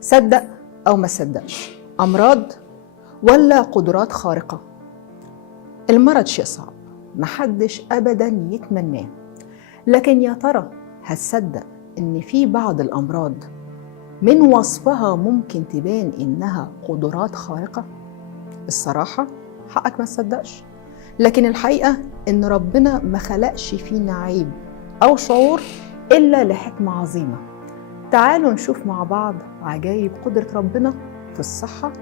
صدق أو ما صدقش، أمراض ولا قدرات خارقة؟ المرض شيء صعب محدش أبداً يتمناه، لكن يا ترى هتصدق إن في بعض الأمراض من وصفها ممكن تبان إنها قدرات خارقة؟ الصراحة حقك ما تصدقش، لكن الحقيقة إن ربنا ما خلقش فينا عيب أو شعور إلا لحكمة عظيمة. تعالوا نشوف مع بعض عجائب قدرة ربنا في الصحة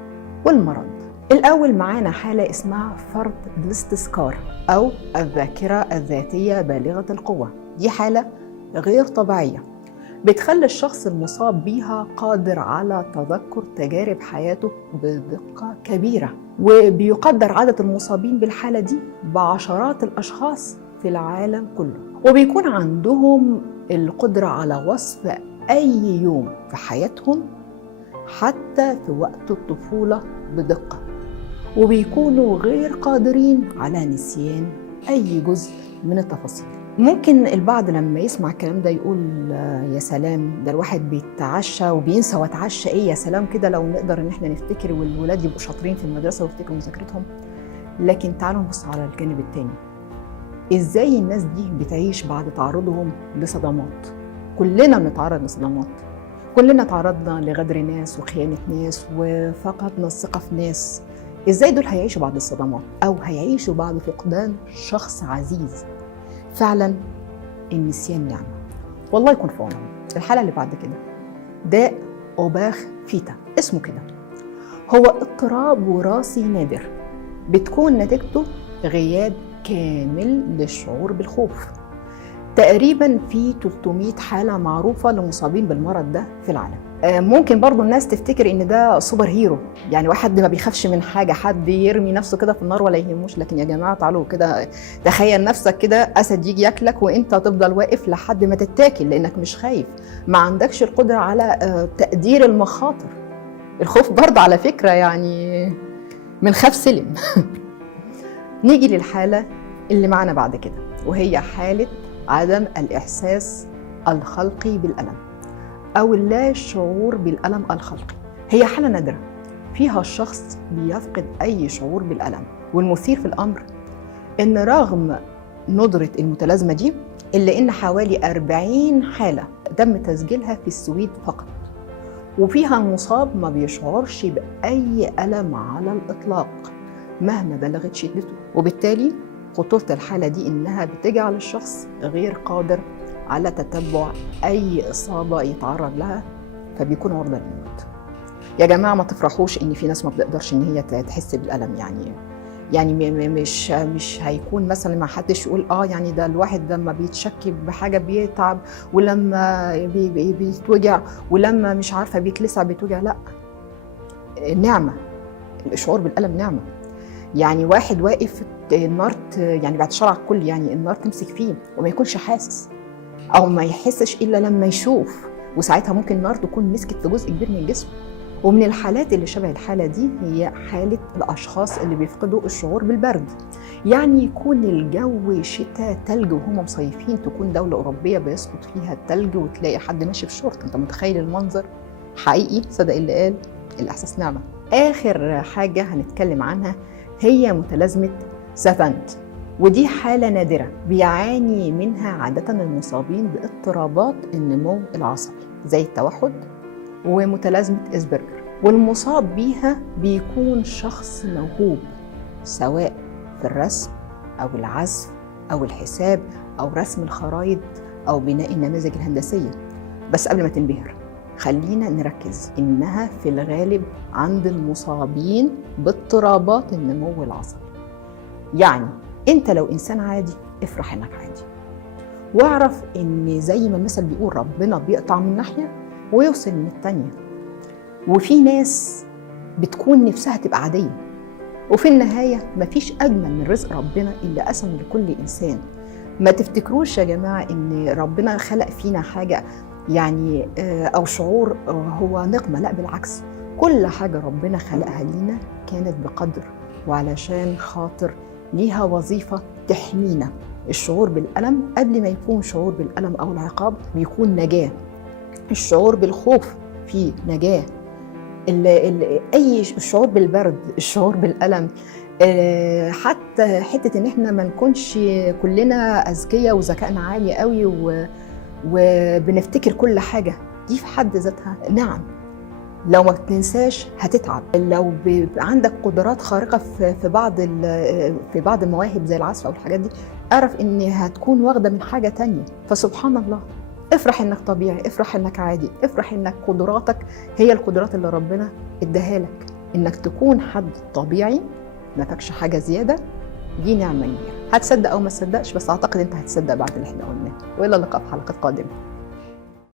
والمرض. الأول معانا حالة اسمها فرط الاستذكار أو الذاكرة الذاتية بالغة القوة. دي حالة غير طبيعية بتخلي الشخص المصاب بيها قادر على تذكر تجارب حياته بدقة كبيرة، وبيقدر عدد المصابين بالحالة دي بعشرات الأشخاص في العالم كله، وبيكون عندهم القدرة على وصف أي يوم في حياتهم حتى في وقت الطفولة بدقة، وبيكونوا غير قادرين على نسيان أي جزء من التفاصيل. ممكن البعض لما يسمع الكلام ده يقول يا سلام، ده الواحد بيتعشى وبينسى، واتعشى ايه؟ يا سلام كده لو نقدر ان احنا نفتكر والولاد يبقوا شاطرين في المدرسة ويفتكروا مذاكرتهم. لكن تعالوا نبص على الجانب التاني، ازاي الناس دي بتعيش بعد تعرضهم لصدمات؟ كلنا بنتعرض لصدمات، كلنا تعرضنا لغدر ناس وخيانة ناس وفقدنا الثقة في ناس. ازاي دول هيعيشوا بعد الصدمات او هيعيشوا بعد فقدان شخص عزيز؟ فعلا النسيان نعمة، والله يكون في عونهم. الحالة اللي بعد كده داء أوباخ فيتا، اسمه كده، هو اضطراب وراثي نادر بتكون نتيجته غياب كامل للشعور بالخوف. تقريبا في 300 حالة معروفة لمصابين بالمرض ده في العالم. ممكن برضو الناس تفتكر ان ده سوبر هيرو، يعني واحد ما بيخافش من حاجة، حد يرمي نفسه كده في النار ولا يهموش. لكن يا جماعة تعالوا كده تخيل نفسك كده اسد يجي ياكلك وانت تفضل واقف لحد ما تتاكل لانك مش خايف، ما عندكش القدرة على تقدير المخاطر. الخوف برضه على فكرة يعني من خاف سلم. نيجي للحالة اللي معنا بعد كده، وهي حالة عدم الإحساس الخلقي بالألم أو اللا شعور بالألم الخلقي. هي حالة نادرة فيها الشخص بيفقد أي شعور بالألم، والمثير في الأمر إن رغم ندرة المتلازمة دي إلا إن حوالي 40 حالة تم تسجيلها في السويد فقط، وفيها المصاب ما بيشعرش بأي ألم على الإطلاق مهما بلغت شدته، وبالتالي خطورة الحالة دي إنها بتجعل الشخص غير قادر على تتبع أي إصابة يتعرض لها، فبيكون عرضة للموت. يا جماعة ما تفرحوش إن في ناس ما بتقدرش إن هي تحس بالألم، يعني مش هيكون مثلا ما حدش يقول يعني ده الواحد لما بيتشكي بحاجة بيتعب، ولما بيتوجع، ولما مش عارفة بيتلسع بيتوجع. لا، نعمة، الشعور بالألم نعمة. يعني واحد واقف النار يعني بعد شرع الكل، يعني النار تمسك فيه وما يكونش حاسس او ما يحسش الا لما يشوف، وساعتها ممكن النار تكون مسكت في جزء كبير من جسمه. ومن الحالات اللي شبه الحالة دي هي حالة الأشخاص اللي بيفقدوا الشعور بالبرد، يعني يكون الجو شتاء تلج وهم مصيفين، تكون دولة أوروبية بيسقط فيها التلج وتلاقي حد ماشي في شورت. أنت متخيل المنظر؟ حقيقي صدق اللي قال الإحساس نعمة. آخر حاجة هنتكلم عنها هي متلازمة سافانت، ودي حالة نادرة بيعاني منها عادة المصابين باضطرابات النمو العصبي زي التوحد ومتلازمة إسبرجر، والمصاب بيها بيكون شخص موهوب سواء في الرسم أو العزف أو الحساب أو رسم الخرائط أو بناء النماذج الهندسية. بس قبل ما تنبهر خلينا نركز إنها في الغالب عند المصابين باضطرابات النمو العصبي. يعني أنت لو إنسان عادي افرح إنك عادي، واعرف إن زي ما المثل بيقول ربنا بيقطع من ناحية ويوصل من التانية، وفي ناس بتكون نفسها تبقى عادية، وفي النهاية مفيش أجمل من رزق ربنا اللي قسمه لكل إنسان. ما تفتكروش يا جماعة إن ربنا خلق فينا حاجة يعني أو شعور هو نقمة، لا بالعكس، كل حاجة ربنا خلقها لينا كانت بقدر وعلشان خاطر ليها وظيفة تحمينا. الشعور بالألم قبل ما يكون شعور بالألم أو العقاب بيكون نجاة، الشعور بالخوف فيه نجاة، اي شعور بالبرد، الشعور بالالم، حتى حته ان احنا ما نكونش كلنا اذكياء وذكائنا عالي قوي وبنفتكر كل حاجه، دي في حد ذاتها نعم. لو ما بتنساش هتتعب. لو بيبقى عندك قدرات خارقه في بعض المواهب زي العزف او الحاجات دي، اعرف ان هتكون واخده من حاجه تانية. فسبحان الله، افرح انك طبيعي، افرح انك عادي، افرح انك قدراتك هي القدرات اللي ربنا اداها لك. انك تكون حد طبيعي ما فيكش حاجه زياده، دي نعمه كبيره. هتصدق او ما تصدقش، بس اعتقد انت هتصدق بعد اللي احنا قلناه. والى اللقاء في حلقه قادمه.